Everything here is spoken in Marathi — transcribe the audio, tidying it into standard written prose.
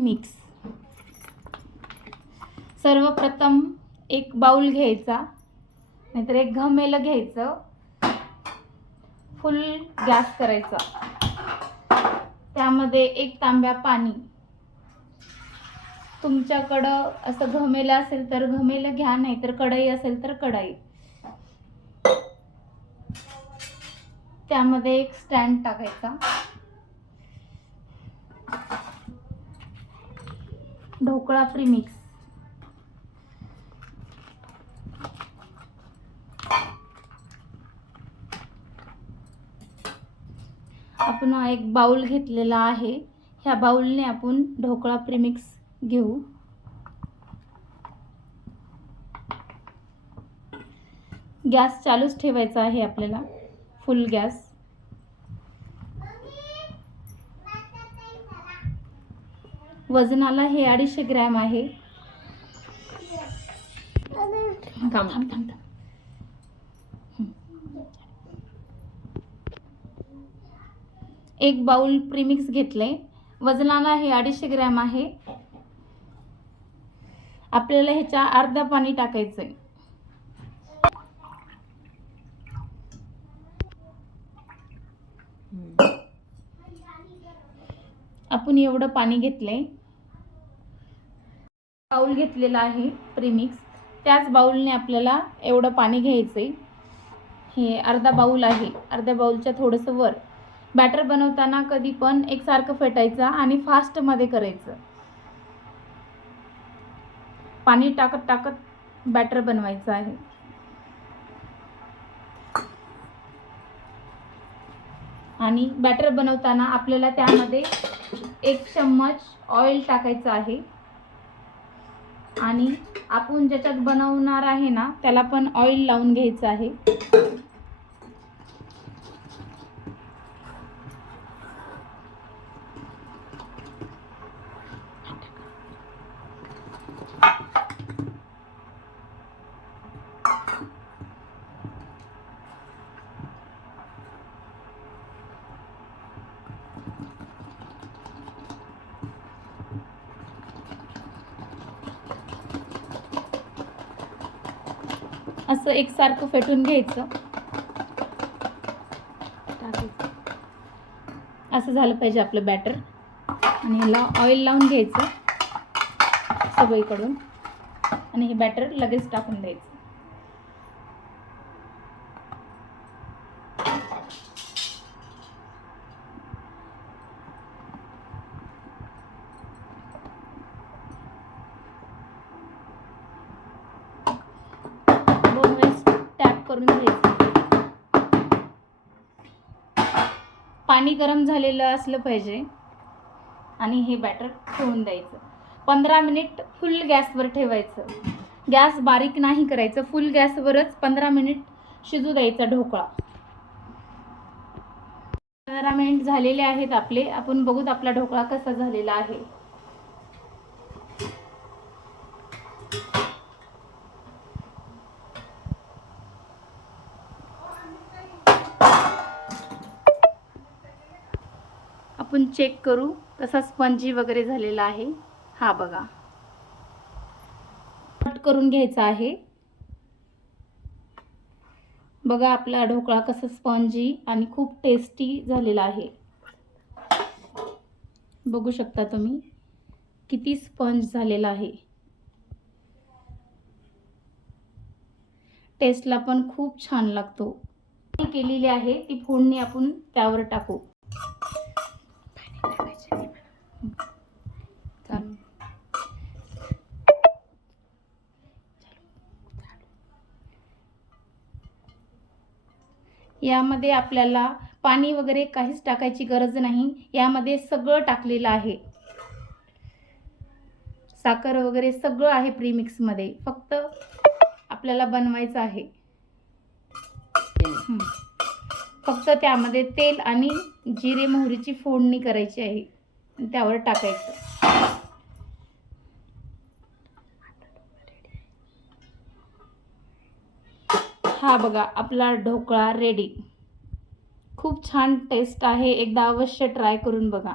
मिक्स. सर्वप्रथम एक बाउल घ्यायचा, नाहीतर एक घमेलं घ्यायचं. फुल गॅस करायचा. त्यामध्ये 1 तांब्या पाणी. तुमच्याकडं असं घमेलं असेल तर घमेलं घ्या, नाहीतर कढई असेल तर कढई. त्यामध्ये एक स्टँड टाकायचा. ढोकळा प्रीमिक्स. आपण एक बाउल घेतलेला आहे. ह्या बाउलने आपण ढोकळा प्रीमिक्स घेऊ. गॅस चालूच ठेवायचा आहे आपल्याला, फुल गॅस. वजनाला हे 250 ग्रॅम आहे. एक बाउल प्रीमिक्स घेतले. वजनाला हे 250 ग्रॅम आहे. आपल्याला ह्याच्या अर्धा पाणी टाकायचंय. आपण एवढं पाणी घेतलंय. बाउल घेतलेला आहे प्रीमिक्स. त्याच बाउलने आपल्याला एवढं पाणी घ्यायचंय. हे अर्धा बाउल आहे. अर्ध्या बाउलच्या थोडंसं वर. बॅटर बनवताना कधी पण एकसारखं फेटायचं आणि फास्टमध्ये करायचं. पाणी टाकत टाकत बॅटर बनवायचं आहे. आणि बॅटर बनवताना आपल्याला त्यामध्ये 1 चम्मच ऑइल टाकायचं आहे. आणि आपण ज्याच्यात बनवणार आहे ना, त्याला पण ऑइल लावून घ्यायचं आहे. असं एकसारखं फेटून घ्यायचं. असं झालं पाहिजे आपलं बॅटर. आणि ह्याला ऑइल लावून घ्यायचं सगळीकडून आणि हे बॅटर लगेच टाकून द्यायचं. करून घ्यायचं. पाणी गरम झालेलं असलं पाहिजे आणि हे बॅटर ठेवून द्यायचं. 15 मिनिट फुल गॅसवर ठेवायचं. गॅस बारीक नाही करायचं. फुल गॅसवरच 15 मिनिट शिजू द्यायचा ढोकळा. 15 मिनिट झालेले आहेत आपले. आपण बघूत आपला ढोकळा कसा झालेला आहे. आपण चेक करू कसा स्पंजी वगैरे झालेला आहे. हा बघा, कट करून घ्यायचा आहे. बघा आपला ढोकळा कसा स्पंजी आणि खूप टेस्टी झालेला आहे. बघू शकता तुम्ही किती स्पंज झालेला आहे. टेस्टला पण खूप छान लागतो. केलेली आहे ती फोडणी आपण त्यावर टाकू. यामध्ये आपल्याला पाणी वगैरे काहीच टाकायची गरज नाही. यामध्ये सगळं टाकलेलं आहे. साखर वगैरे सगळं आहे प्रीमिक्स मध्ये. फक्त आपल्याला बनवायचं आहे. फक्त त्यामध्ये तेल आणि जिरे मोहरीची फोडणी करायची आहे. त्यावर टाकायचं. हा बघा आपला ढोकळा रेडी. खूप छान टेस्ट आहे. एकदा अवश्य ट्राय करून बघा.